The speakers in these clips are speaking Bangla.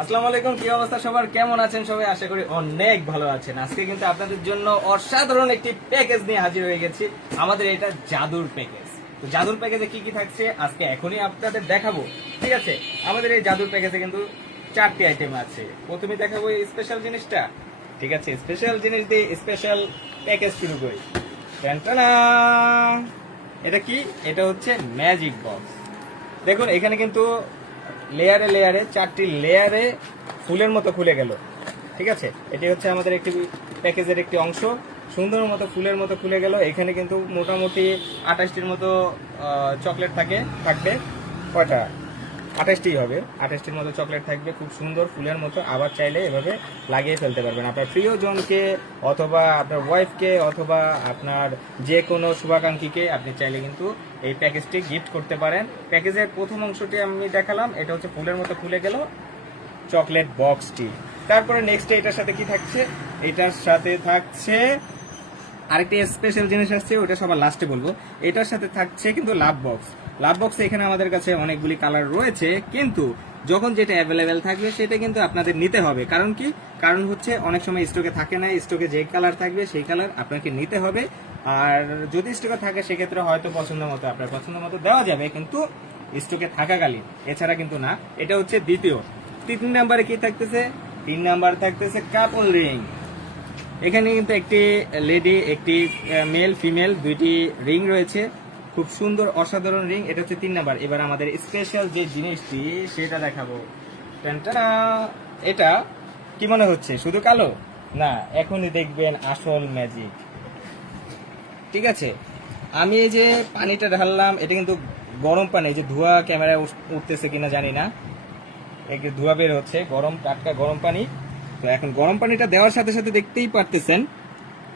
আসসালামু আলাইকুম, কি অবস্থা সবার? কেমন আছেন সবাই? আশা করি অনেক ভালো আছেন। আজকে কিন্তু আপনাদের জন্য অসাধারণ একটি প্যাকেজ নিয়ে হাজির হয়ে গেছি। আমাদের এটা জাদুর প্যাকেজ। তো জাদুর প্যাকেজে কি কি থাকছে আজকে এখনই আপনাদের দেখাবো। ঠিক আছে, আমাদের এই জাদুর প্যাকেজে কিন্তু 4টি আইটেম আছে। প্রথমে দেখাবো এই স্পেশাল জিনিসটা। ঠিক আছে, স্পেশাল জিনিস দিয়ে স্পেশাল প্যাকেজ শুরু করি। টানটানা! এটা কি? এটা হচ্ছে ম্যাজিক বক্স। দেখুন এখানে কিন্তু লেয়ারে লেয়ারে 4টি লেয়ারে ফুলের মতো খুলে গেল। ঠিক আছে, এটি হচ্ছে আমাদের একটি প্যাকেজের একটি অংশ। সুন্দর মতো ফুলের মতো খুলে গেল। এখানে কিন্তু মোটামুটি 28টির মতো চকলেট থাকবে। কয়টা? 28টিই হবে। 28টির মতো চকলেট থাকবে, খুব সুন্দর ফুলের মতো। আবার চাইলে এভাবে লাগিয়ে ফেলতে পারবেন আপনার প্রিয়জনকে, অথবা আপনার ওয়াইফকে, অথবা আপনার যে কোনো শুভাকাঙ্ক্ষীকে আপনি চাইলে কিন্তু এই প্যাকেজটি গিফট করতে পারেন। প্যাকেজের প্রথম অংশটি আমি দেখালাম, এটা হচ্ছে ফুলের মতো খুলে গেল চকলেট বক্সটি। তারপরে নেক্সট এটার সাথে কি থাকছে? এটার সাথে থাকছে আরেকটি স্পেশাল জিনিস আসছে, ওটা সবার লাস্টে বলবো। এটার সাথে থাকছে কিন্তু লাভ বক্স। লাভ বক্সে এখানে আমাদের কাছে অনেকগুলি কালার রয়েছে, কিন্তু যখন যেটা অ্যাভেলেবেল থাকবে সেটা কিন্তু আপনাদের নিতে হবে। কারণ কি? কারণ হচ্ছে অনেক সময় স্টকে থাকে না। স্টকে যে কালার থাকবে সেই কালার আপনাকে নিতে হবে। আর যদি স্টকে থাকে সেক্ষেত্রে হয়তো আপনার পছন্দ মতো দেওয়া যাবে, কিন্তু স্টকে থাকাকালীন, এছাড়া কিন্তু না। এটা হচ্ছে দ্বিতীয়। 3 নাম্বারে কি থাকতেছে? 3 নাম্বার থাকতেছে কাপল রিং। এখানে কিন্তু একটি লেডি, একটি মেল, ফিমেল দুইটি রিং রয়েছে। খুব সুন্দর অসাধারণ রিং। এটা হচ্ছে 3 নাম্বার। এবার আমাদের স্পেশাল যে জিনিসটি সেটা দেখাবো। টানটানা! এটা কি মনে হচ্ছে শুধু কালো? না, এখনই দেখবেন আসল ম্যাজিক। ঠিক আছে, আমি এই যে পানিটা ঢাললাম, এটা কিন্তু গরম পানি। এই যে ধোঁয়া ক্যামেরায় উঠতেছে কিনা জানি না, একটু ধোঁয়া বের হচ্ছে, গরম টাটকা গরম পানি। তো এখন গরম পানিটা দেওয়ার সাথে সাথে দেখতেই পারতেছেন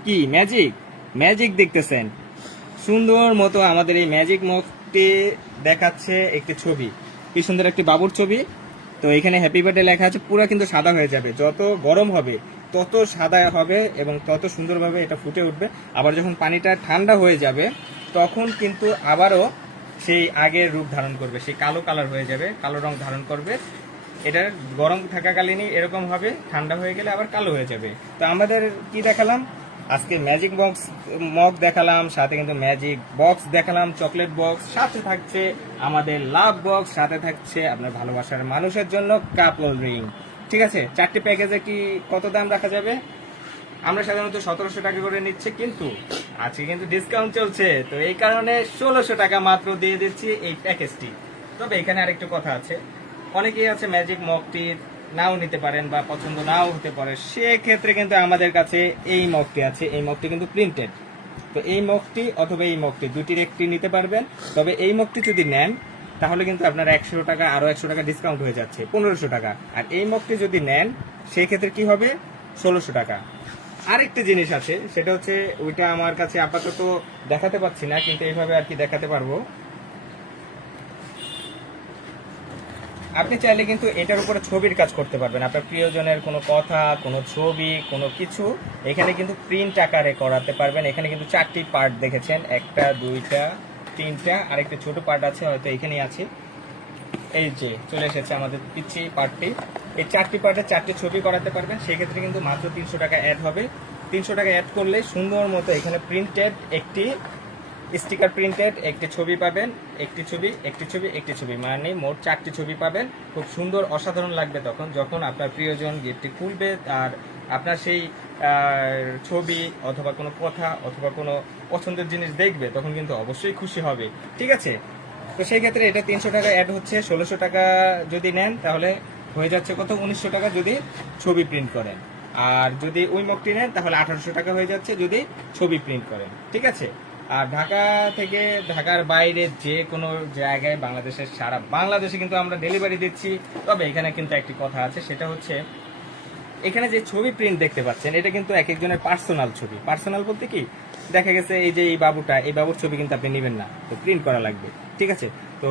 কি ম্যাজিক, ম্যাজিক দেখতেছেন। সুন্দর মতো আমাদের এই ম্যাজিক মুখটি দেখাচ্ছে একটি ছবি, কি সুন্দর একটি বাবুর ছবি। তো এখানে হ্যাপি বার্থডে লেখা আছে। পুরো কিন্তু সাদা হয়ে যাবে, যত গরম হবে তত সাদা হবে এবং তত সুন্দরভাবে এটা ফুটে উঠবে। আবার যখন পানিটা ঠান্ডা হয়ে যাবে তখন কিন্তু আবারও সেই আগের রূপ ধারণ করবে, সেই কালো কালার হয়ে যাবে, কালো রং ধারণ করবে। এটা গরম থাকাকালীনই এরকম হবে, ঠান্ডা হয়ে গেলে আবার কালো হয়ে যাবে। তো আমাদের কি দেখালাম আজকে? ম্যাজিক বক্স মগ দেখালাম, সাথে কিন্তু ম্যাজিক বক্স দেখালাম, চকলেট বক্স, সাথে থাকছে আমাদের লাভ বক্স, সাথে থাকছে আপনার ভালোবাসার মানুষের জন্য কাপল রিং। ঠিক আছে, 4টি প্যাকেজে কি কত দাম রাখা যাবে? আমরা সাধারণত 1700 টাকা করে নিচ্ছে, কিন্তু আজকে কিন্তু ডিসকাউন্ট চলছে, তো এই কারণে 1600 টাকা মাত্র দিয়ে দিচ্ছি এই প্যাকেজটি। তবে এখানে আরেকটু কথা আছে, অনেকেই আছে ম্যাজিক মগটি নাও নিতে পারেন বা পছন্দ নাও হতে পারে। সেক্ষেত্রে কিন্তু আমাদের কাছে এই মগটি আছে। এই মগটি কিন্তু প্রিন্টেড। তো এই মগটি অথবা এই মগটি দুটির একটি নিতে পারবেন। তবে এই মগটি যদি নেন তাহলে কিন্তু আপনার 100 টাকা, আরো 100 টাকা ডিসকাউন্ট হয়ে যাচ্ছে, 1500 টাকা। আর এই মগটি যদি নেন সেই ক্ষেত্রে কি হবে? 1600 টাকা। আরেকটি জিনিস আছে, সেটা হচ্ছে ওইটা আমার কাছে আপাতত দেখাতে পাচ্ছি না, কিন্তু এইভাবে আর কি দেখাতে পারবো। আপনি চাইলে কিন্তু এটার উপরে ছবির কাজ করতে পারবেন। আপনার প্রিয়জনের কোনো কথা, কোনো ছবি, কোনো কিছু এখানে কিন্তু প্রিন্ট আকারে করাতে পারবেন। এখানে কিন্তু 4টি পার্ট দেখেছেন, 1টা 2টা 3টা, আরেকটা ছোট পার্ট আছে, হয়তো এখানেই আছে। এই যে চলে এসেছে আমাদের পিচ্ছি পার্টটি। এই 4টি পার্টে 4টি ছবি করাতে পারবেন। সেক্ষেত্রে কিন্তু মাত্র 300 টাকা অ্যাড হবে। 300 টাকা অ্যাড করলে সুন্দর মতো এখানে প্রিন্টেড একটি স্টিকার, প্রিন্টেড একটি ছবি পাবেন। একটি ছবি, একটি ছবি, একটি ছবি, মানে মোট 4টি ছবি পাবেন। খুব সুন্দর অসাধারণ লাগবে তখন, যখন আপনার প্রিয়জন গিফটটি খুলবে আর আপনার সেই ছবি অথবা কোনো কথা অথবা কোনো পছন্দের জিনিস দেখবে, তখন কিন্তু অবশ্যই খুশি হবে। ঠিক আছে, তো সেই ক্ষেত্রে এটা 300 টাকা অ্যাড হচ্ছে। 1600 টাকা যদি নেন তাহলে হয়ে যাচ্ছে কত? 1900 টাকা যদি ছবি প্রিন্ট করেন। আর যদি ওই মগটি নেন তাহলে 1800 টাকা হয়ে যাচ্ছে যদি ছবি প্রিন্ট করেন। ঠিক আছে, আর ঢাকা থেকে ঢাকার বাইরে যে কোনো জায়গায় বাংলাদেশের সারা বাংলাদেশে কিন্তু আমরা ডেলিভারি দিচ্ছি। তবে এখানে কিন্তু একটি কথা আছে, সেটা হচ্ছে এখানে যে ছবি প্রিন্ট দেখতে পাচ্ছেন এটা কিন্তু এক একজনের পার্সোনাল ছবি। পার্সোনাল বলতে কি, দেখা গেছে এই যে এই বাবুটা, এই বাবুর ছবি কিন্তু আপনি নেবেন না, তো প্রিন্ট করা লাগবে। ঠিক আছে, তো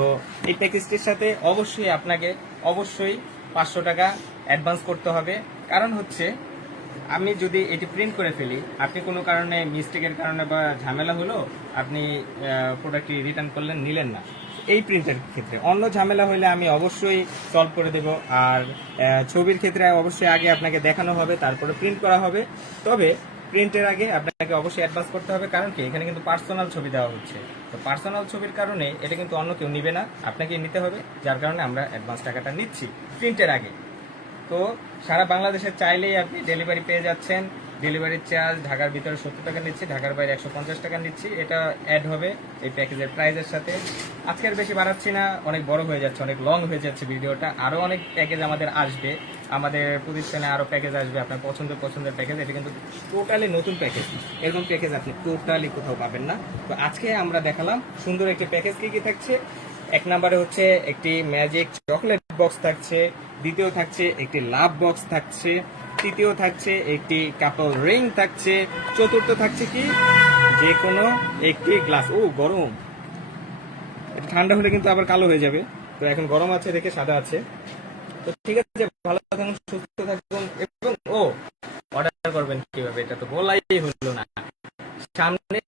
এই প্যাকেজটির সাথে অবশ্যই আপনাকে 500 টাকা অ্যাডভান্স করতে হবে। কারণ হচ্ছে আমি যদি এটি প্রিন্ট করে ফেলি, আপনি কোনো কারণে মিস্টেকের কারণে বা ঝামেলা হলো, আপনি প্রোডাক্টটি রিটার্ন করলেন, নিলেন না, এই প্রিন্টের ক্ষেত্রে। অন্য ঝামেলা হলে আমি অবশ্যই সলভ করে দেব। আর ছবির ক্ষেত্রে অবশ্যই আগে আপনাকে দেখানো হবে, তারপরে প্রিন্ট করা হবে। তবে প্রিন্টের আগে আপনাকে অবশ্যই অ্যাডভান্স করতে হবে, কারণ কি এখানে কিন্তু পার্সোনাল ছবি দেওয়া হচ্ছে। তো পার্সোনাল ছবির কারণে এটা কিন্তু অন্য কেউ নিবে না, আপনাকে নিতে হবে, যার কারণে আমরা অ্যাডভান্স টাকাটা নিচ্ছি প্রিন্টের আগে। তো সারা বাংলাদেশে চাইলেই আপনি ডেলিভারি পেয়ে যাচ্ছেন। ডেলিভারি চার্জ ঢাকার ভিতরে 70 টাকা নিচ্ছি, ঢাকার বাইরে 150 টাকা নিচ্ছি। এটা অ্যাড হবে এই প্যাকেজের প্রাইসের সাথে। আজকে আর বেশি বাড়াচ্ছি না, অনেক বড় হয়ে যাচ্ছে, অনেক লং হয়ে যাচ্ছে ভিডিওটা। আরও অনেক প্যাকেজ আমাদের আসবে, আমাদের প্রতিষ্ঠানে আরও প্যাকেজ আসবে, আপনার পছন্দের প্যাকেজ। এটা কিন্তু টোটালি নতুন প্যাকেজ, এরকম প্যাকেজ আপনি টোটালি কোথাও পাবেন না। তো আজকে আমরা দেখালাম সুন্দর একটি প্যাকেজ। কি থাকছে? এক নম্বরে হচ্ছে একটি ম্যাজিক চকলেট বক্স থাকছে, দ্বিতীয় থাকছে একটি লাভ বক্স থাকছে, তৃতীয় থাকছে একটি কাপল রিং থাকছে, চতুর্থ থাকছে কি যে কোনো একটি গ্লাস। ও গরম, এটা ঠান্ডা হলে কিন্তু আবার কালো হয়ে যাবে। তো এখন গরম আছে দেখে সাদা আছে। তো ঠিক আছে, ভালো থাকুন, সুস্থ থাকুন। এবং অর্ডার করবেন কিভাবে এটা তো বলাই হলো না। সামনে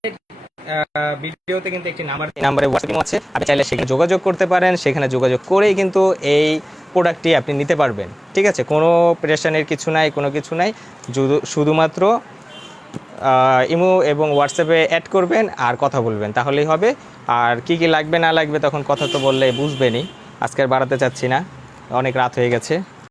ভিডিওতে কিন্তু একটি নাম্বারে হোয়াটসঅ্যাপ আছে, আপনি চাইলে সেখানে যোগাযোগ করতে পারেন। সেখানে যোগাযোগ করেই কিন্তু এই প্রোডাক্টটি আপনি নিতে পারবেন। ঠিক আছে, কোনো প্রেশানের কিছু নাই, কোনো কিছু নাই। শুধুমাত্র ইমো এবং হোয়াটসঅ্যাপে অ্যাড করবেন আর কথা বলবেন, তাহলেই হবে। আর কি কি লাগবে না লাগবে তখন কথা তো বললে বুঝবেনই। আজকে আর বাড়াতে চাচ্ছি না, অনেক রাত হয়ে গেছে।